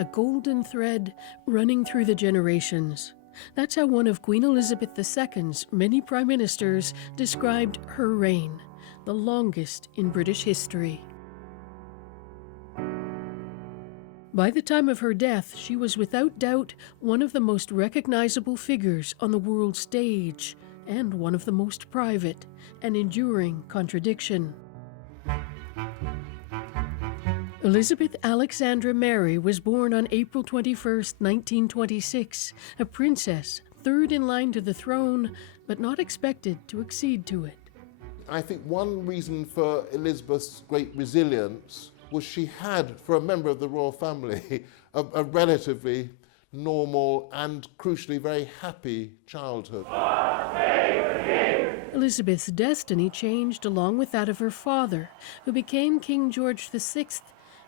a golden thread running through the generations. That's how one of Queen Elizabeth II's many prime ministers described her reign, the longest in British history. By the time of her death, she was without doubt one of the most recognizable figures on the world stage, and one of the most private, an enduring contradiction. Elizabeth Alexandra Mary was born on April 21st, 1926, a princess, third in line to the throne, but not expected to accede to it. I think one reason for Elizabeth's great resilience was she had, for a member of the royal family, a relatively normal and crucially very happy childhood. Elizabeth's destiny changed along with that of her father, who became King George VI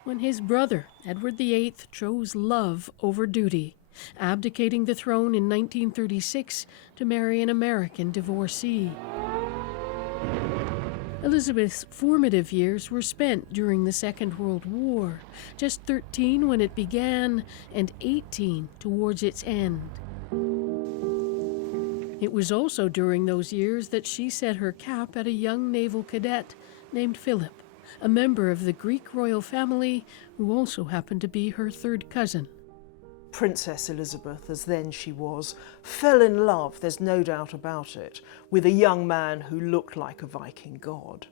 when his brother, Edward VIII, chose love over duty, abdicating the throne in 1936 to marry an American divorcee. Elizabeth's formative years were spent during the Second World War, just 13 when it began and 18 towards its end. It was also during those years that she set her cap at a young naval cadet named Philip, a member of the Greek royal family who also happened to be her third cousin. Princess Elizabeth, as then she was, fell in love, there's no doubt about it, with a young man who looked like a Viking god.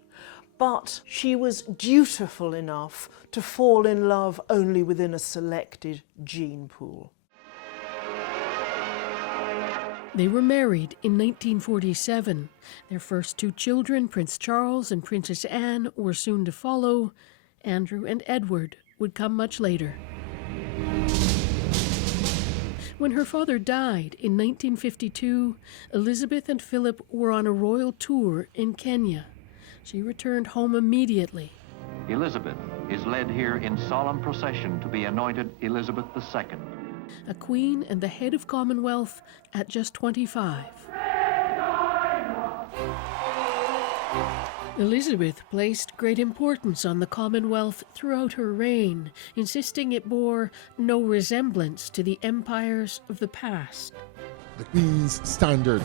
But she was dutiful enough to fall in love only within a selected gene pool. They were married in 1947. Their first two children, Prince Charles and Princess Anne, were soon to follow. Andrew and Edward would come much later. When her father died in 1952, Elizabeth and Philip were on a royal tour in Kenya. She returned home immediately. Elizabeth is led here in solemn procession to be anointed Elizabeth II. A queen and the head of Commonwealth at just 25. Elizabeth placed great importance on the Commonwealth throughout her reign, insisting it bore no resemblance to the empires of the past. The Queen's standard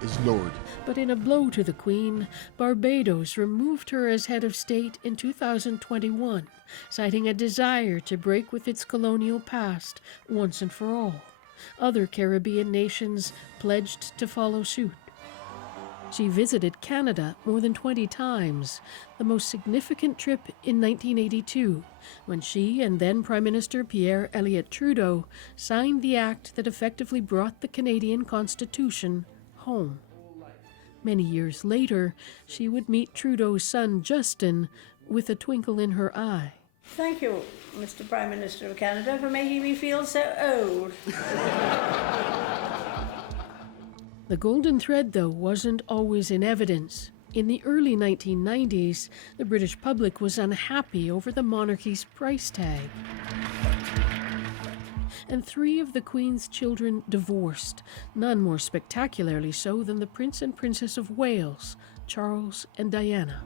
is lowered. But in a blow to the Queen, Barbados removed her as head of state in 2021, citing a desire to break with its colonial past once and for all. Other Caribbean nations pledged to follow suit. She visited Canada more than 20 times, the most significant trip in 1982, when she and then Prime Minister Pierre Elliott Trudeau signed the act that effectively brought the Canadian Constitution home. Many years later, she would meet Trudeau's son Justin with a twinkle in her eye. Thank you, Mr. Prime Minister of Canada, for making me feel so old. The golden thread, though, wasn't always in evidence. In the early 1990s, the British public was unhappy over the monarchy's price tag. And 3 of the Queen's children divorced, none more spectacularly so than the Prince and Princess of Wales, Charles and Diana.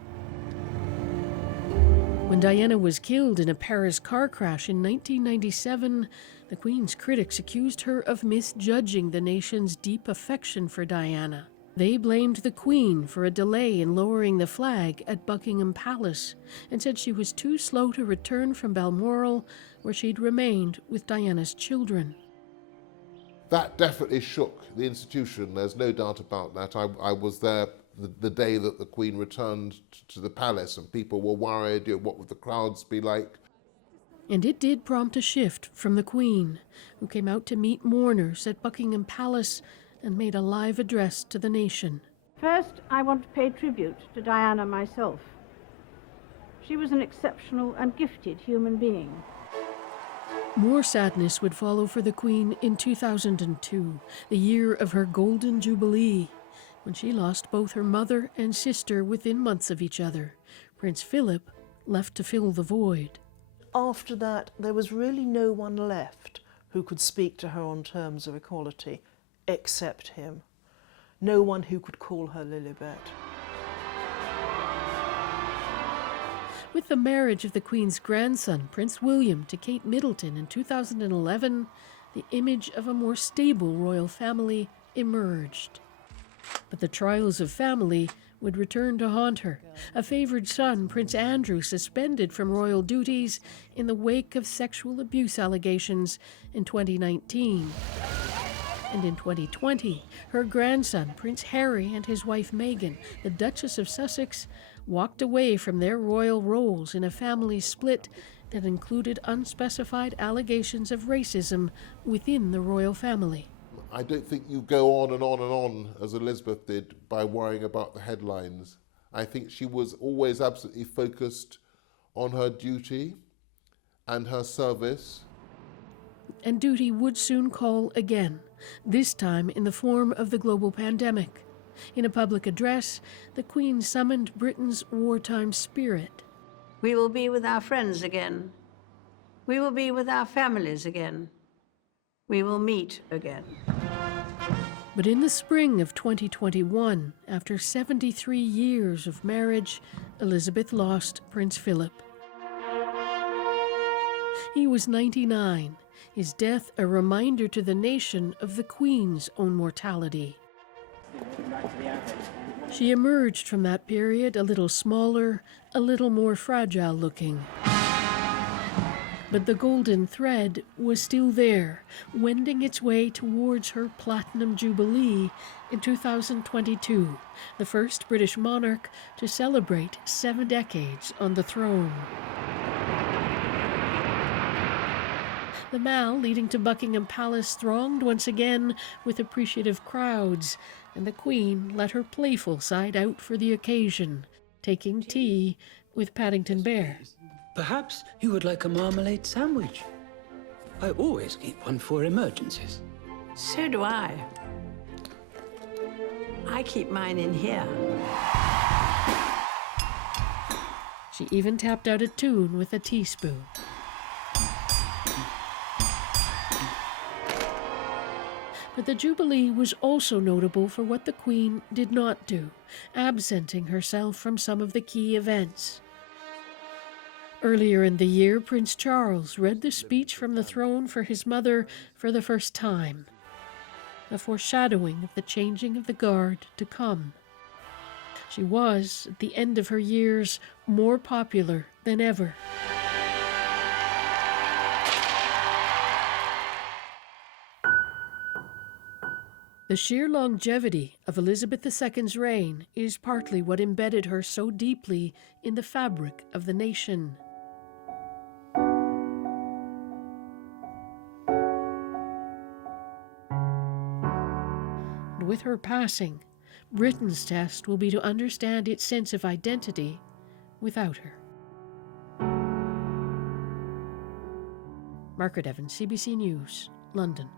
When Diana was killed in a Paris car crash in 1997, the Queen's critics accused her of misjudging the nation's deep affection for Diana. They blamed the Queen for a delay in lowering the flag at Buckingham Palace and said she was too slow to return from Balmoral, where she'd remained with Diana's children. That definitely shook the institution, there's no doubt about that. I was there the day that the Queen returned to the palace, and people were worried, what would the crowds be like? And it did prompt a shift from the Queen, who came out to meet mourners at Buckingham Palace and made a live address to the nation. First, I want to pay tribute to Diana myself. She was an exceptional and gifted human being. More sadness would follow for the Queen in 2002, the year of her Golden Jubilee, when she lost both her mother and sister within months of each other. Prince Philip left to fill the void. After that, there was really no one left who could speak to her on terms of equality, except him. No one who could call her Lilibet. With the marriage of the Queen's grandson, Prince William, to Kate Middleton in 2011, the image of a more stable royal family emerged. But the trials of family would return to haunt her. A favored son, Prince Andrew, suspended from royal duties in the wake of sexual abuse allegations in 2019. And in 2020, her grandson, Prince Harry, and his wife Meghan, the Duchess of Sussex, walked away from their royal roles in a family split that included unspecified allegations of racism within the royal family. I don't think you go on and on and on, as Elizabeth did, by worrying about the headlines. I think she was always absolutely focused on her duty and her service. And duty would soon call again, this time in the form of the global pandemic. In a public address, the Queen summoned Britain's wartime spirit. We will be with our friends again. We will be with our families again. We will meet again. But in the spring of 2021, after 73 years of marriage, Elizabeth lost Prince Philip. He was 99, his death a reminder to the nation of the Queen's own mortality. She emerged from that period a little smaller, a little more fragile looking. But the golden thread was still there, wending its way towards her Platinum Jubilee in 2022, the first British monarch to celebrate 7 decades on the throne. The Mall leading to Buckingham Palace thronged once again with appreciative crowds, and the Queen let her playful side out for the occasion, taking tea with Paddington Bear. Perhaps you would like a marmalade sandwich. I always keep one for emergencies. So do I. I keep mine in here. She even tapped out a tune with a teaspoon. But the Jubilee was also notable for what the Queen did not do, absenting herself from some of the key events. Earlier in the year, Prince Charles read the speech from the throne for his mother for the first time, a foreshadowing of the changing of the guard to come. She was, at the end of her years, more popular than ever. The sheer longevity of Elizabeth II's reign is partly what embedded her so deeply in the fabric of the nation. And with her passing, Britain's test will be to understand its sense of identity without her. Margaret Evans, CBC News, London.